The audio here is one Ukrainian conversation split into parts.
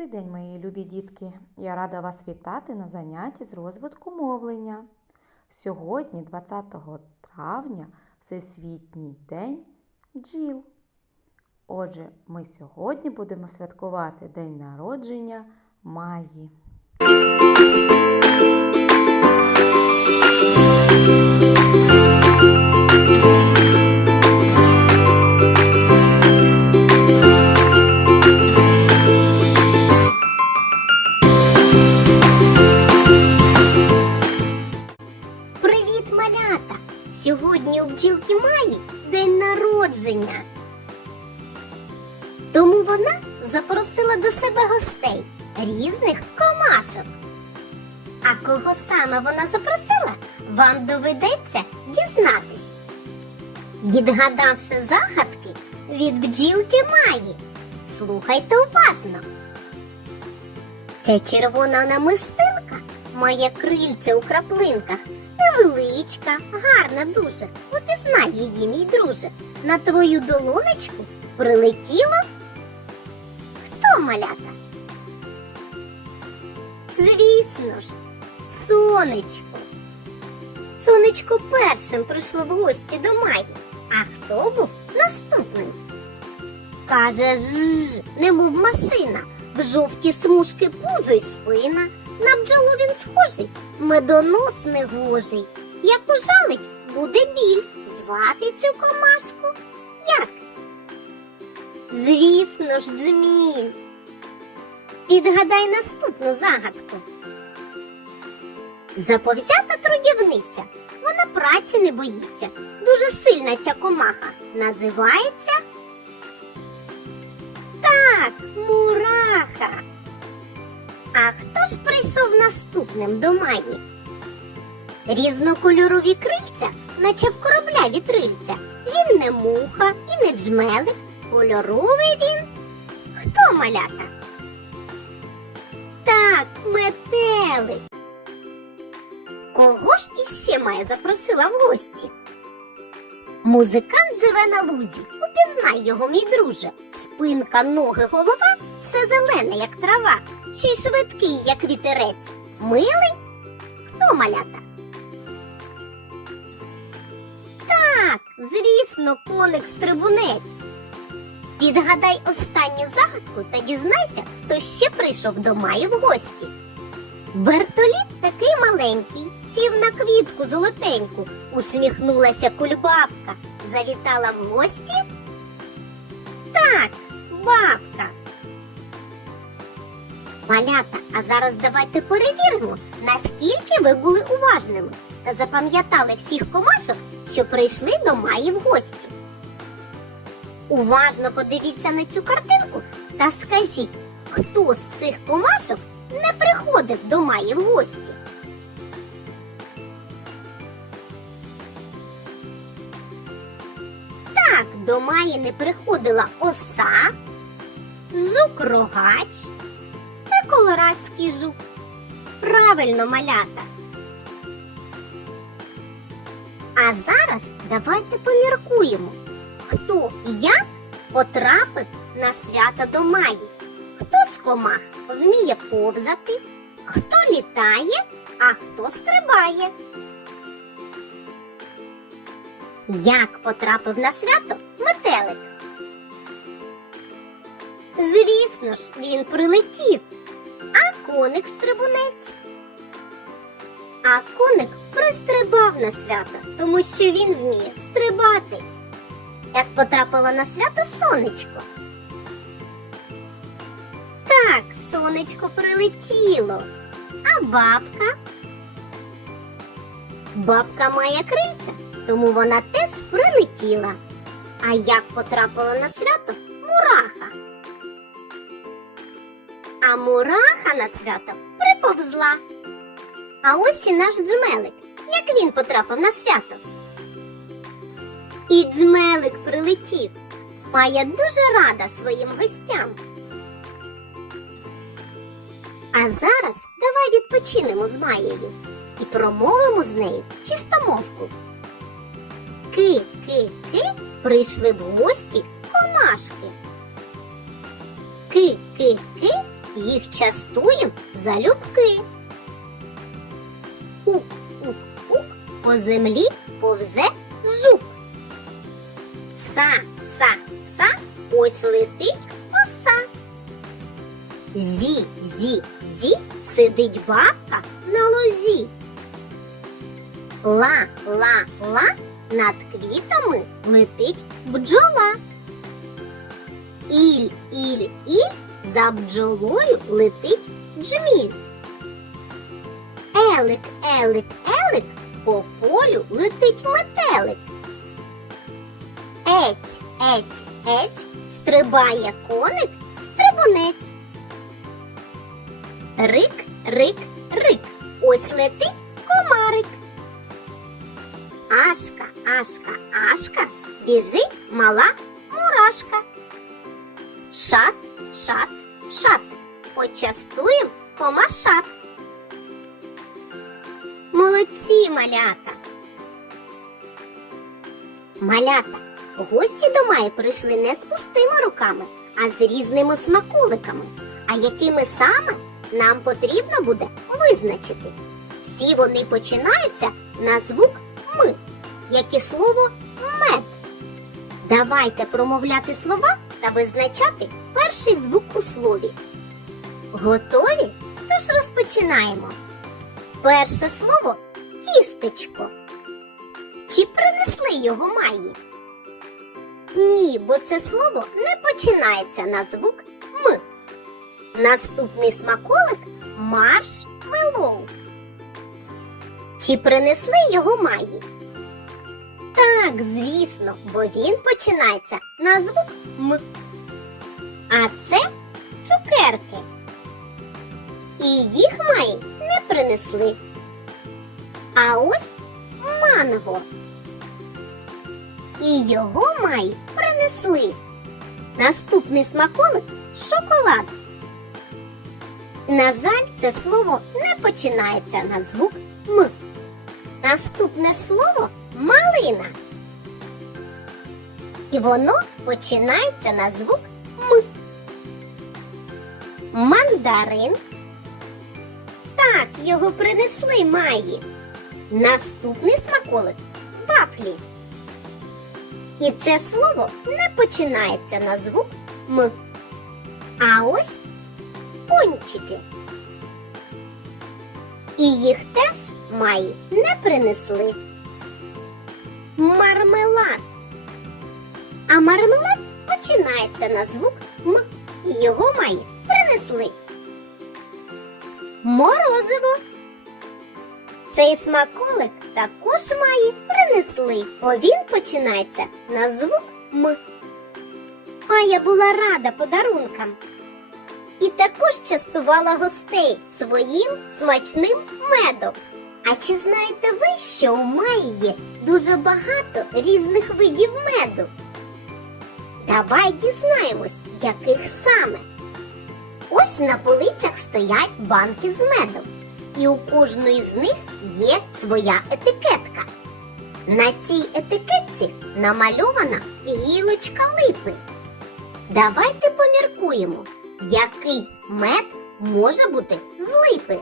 Добрий день, мої любі дітки! Я рада вас вітати на занятті з розвитку мовлення. Сьогодні, 20 травня, Всесвітній день бджіл. Отже, ми сьогодні будемо святкувати День народження Майї. А кого саме вона запросила, вам доведеться дізнатись. Відгадавши загадки від бджілки Маї, слухайте уважно. Ця червона намистинка має крильця у краплинках. Невеличка, гарна дуже. Упізнай її, мій друже. На твою долонечку прилетіло. Хто малята? Звісно ж, сонечко. Сонечко першим прийшло в гості до Майї. А хто був наступним? Каже жж, немов машина, в жовті смужки пузо й спина. На бджолу він схожий, медонос негожий. Як ужалить, буде біль. Звати цю комашку. Як? Звісно ж, Джміль. Підгадай наступну загадку. Заповзята трудівниця. Вона праці не боїться. Дуже сильна ця комаха. Називається. Так, мураха. А хто ж прийшов наступним до Маї? Різнокольорові крильця, наче в корабля вітрильця. Він не муха і не джмелик. Кольоровий він. Хто малята? Так, метелик. Кого ж іще Майя запросила в гості? Музикант живе на лузі. Упізнай його, мій друже. Спинка, ноги, голова все зелене, як трава, ще й швидкий, як вітерець. Милий? Хто малята? Так, звісно, коник стрибунець. Підгадай останню загадку та дізнайся, хто ще прийшов до Маї в гості. Вертоліт такий маленький, сів на квітку золотеньку, усміхнулася кульбабка, завітала в гості. Так, бабка. Малята, а зараз давайте перевіримо, наскільки ви були уважними та запам'ятали всіх комашок, що прийшли до Маї в гості. Уважно подивіться на цю картинку та скажіть, хто з цих комашок не приходив до Маї в гості. До Маї не приходила оса, жук-рогач та колорадський жук. Правильно, малята. А зараз давайте поміркуємо, хто як потрапив на свято до Маї. Хто з комах вміє повзати, хто літає, а хто стрибає. Як потрапив на свято метелик? Звісно ж, він прилетів. А коник стрибунець. А коник пристрибав на свято, тому що він вміє стрибати. Як потрапило на свято сонечко. Так, сонечко прилетіло. А бабка? Бабка має крильця, тому вона теж прилетіла. А як потрапила на свято мураха? А мураха на свято приповзла. А ось і наш джмелик. Як він потрапив на свято? І джмелик прилетів. Майя дуже рада своїм гостям. А зараз давай відпочинемо з Маєю і промовимо з нею чистомовку. Ки-ки-ки прийшли в гості комашки. Ки-ки-ки їх частуєм залюбки. Ук-ук-ук по землі повзе жук. Са, са, са, ось летить оса. Зі, зі, зі, сидить бабка на лозі. Ла, ла, ла, над квітами летить бджола. Іль, іль, іль, за бджолою летить джміль. Елик, елик, елик, по полю летить метелик. Ець, ець, ець, стрибає коник, стрибунець. Рик, рик, рик, ось летить комарик. Ашка, ашка, ашка, біжить мала мурашка. Шат, шат, шат, почастуєм комашат. Молодці, малята. Малята, гості до Маї прийшли не з пустими руками, а з різними смаколиками. А якими саме нам потрібно буде визначити. Всі вони починаються на звук як і слово мед. Давайте промовляти слова та визначати перший звук у слові. Готові? Тож розпочинаємо. Перше слово тістечко. Чи принесли його Маї? Ні, бо це слово не починається на звук М. Наступний смаколик марш мелоу. Чи принесли його Маї? Так, звісно, бо він починається на звук М. А це цукерки. І їх Маї не принесли. А ось манго. І його Маї принесли. Наступний смаколик шоколад. На жаль, це слово не починається на звук М. Наступне слово малина. І воно починається на звук М. Мандарин. Так, його принесли Маї. Наступний смаколик вафлі. І це слово не починається на звук М. А ось пончики. І їх теж Маї не принесли. Мармелад. А мармелад починається на звук М. І його Маї принесли. Морозиво. Цей смаколик також Маї принесли, бо він починається на звук М. Майя була рада подарункам і також частувала гостей своїм смачним медом. А чи знаєте ви, що у Маї є дуже багато різних видів меду? Давай дізнаємось, яких саме. Ось на полицях стоять банки з медом, і у кожної з них є своя етикетка. На цій етикетці намальована гілочка липи. Давайте поміркуємо, який мед може бути з липи.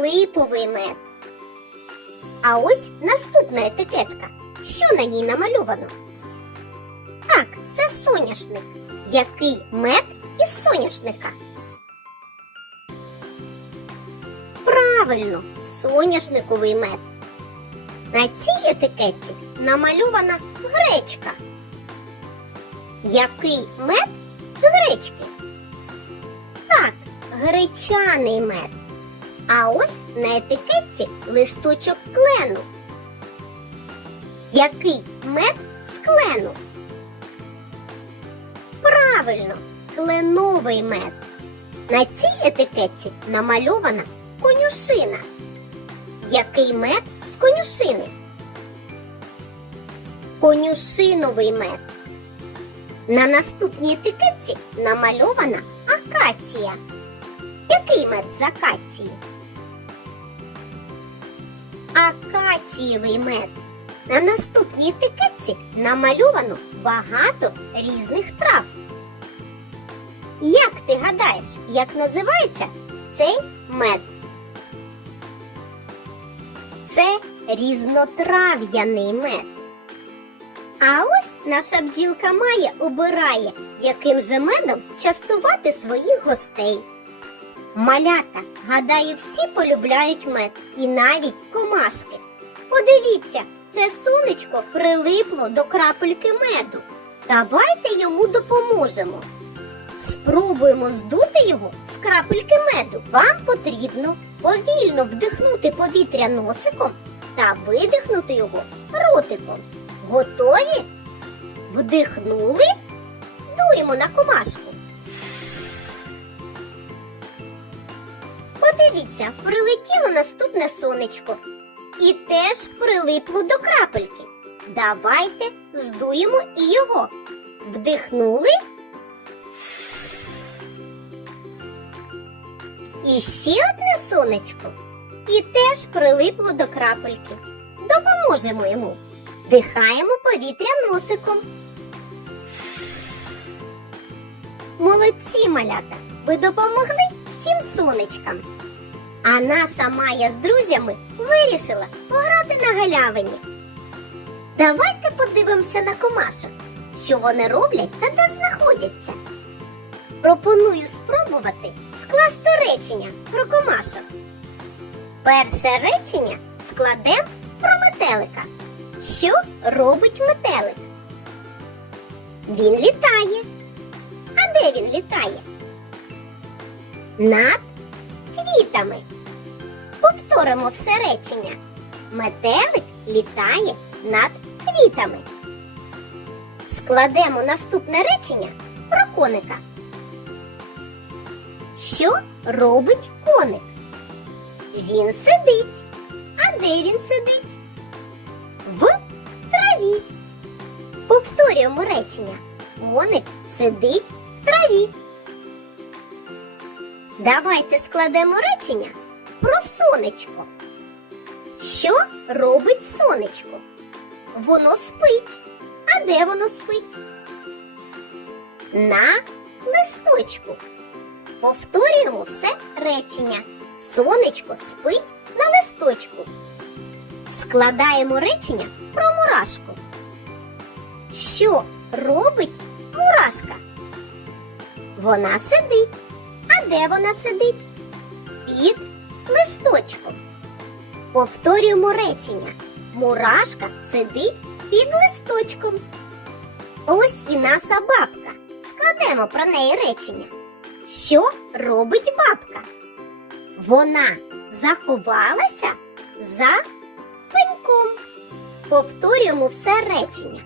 Липовий мед. А ось наступна етикетка. Що на ній намальовано? Так, це соняшник. Який мед із соняшника? Правильно, соняшниковий мед. На цій етикетці намальована гречка. Який мед з гречки? Так, гречаний мед. А ось на етикетці листочок клену. Який мед з клену? Правильно, кленовий мед. На цій етикетці намальована конюшина. Який мед з конюшини? Конюшиновий мед. На наступній етикетці намальована акація. Який мед з акації? Акацієвий мед. На наступній етикетці намальовано багато різних трав. Як ти гадаєш, як називається цей мед? Це різнотрав'яний мед. А ось наша бджілка Майя обирає, яким же медом частувати своїх гостей. Малята, гадаю, всі полюбляють мед і навіть комашки. Подивіться, це сонечко прилипло до крапельки меду. Давайте йому допоможемо. Спробуємо здути його з крапельки меду. Вам потрібно повільно вдихнути повітря носиком та видихнути його ротиком. Готові? Вдихнули, дуємо на комашку. Подивіться, прилетіло наступне сонечко і теж прилипло до крапельки. Давайте здуємо і його. Вдихнули. І ще одне сонечко. І теж прилипло до крапельки. Допоможемо йому. Дихаємо повітря носиком. Молодці, малята! Ви допомогли всім сонечкам. А наша Майя з друзями вирішила пограти на галявині. Давайте подивимося на комашок, що вони роблять та де знаходяться. Пропоную спробувати скласти речення про комашок. Перше речення складемо про метелика. Що робить метелик? Він літає. А де він літає? Над квітами. Повторимо все речення. Метелик літає над квітами. Складемо наступне речення про коника. Що робить коник? Він сидить. А де він сидить? В траві. Повторюємо речення. Коник сидить в траві. Давайте складемо речення про сонечко. Що робить сонечко? Воно спить. А де воно спить? На листочку. Повторюємо все речення. Сонечко спить на листочку. Складаємо речення про мурашку. Що робить мурашка? Вона сидить. Де вона сидить? Під листочком. Повторюємо речення. Мурашка сидить під листочком. Ось і наша бабка. Складемо про неї речення. Що робить бабка? Вона заховалася за пеньком. Повторюємо все речення.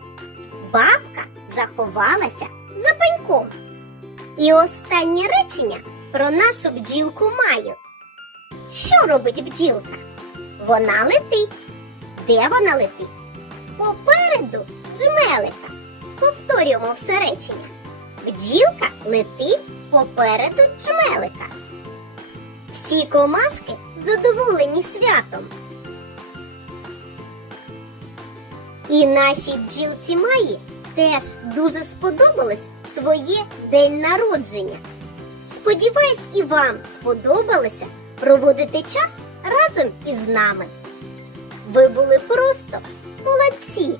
Бабка заховалася за пеньком. І останнє речення про нашу бджілку Маю. Що робить бджілка? Вона летить. Де вона летить? Попереду джмелика. Повторюємо все речення. Бджілка летить попереду джмелика. Всі комашки задоволені святом. І нашій бджілці Маї теж дуже сподобалось своє день народження. Сподіваюсь, і вам сподобалося проводити час разом із нами. Ви були просто молодці!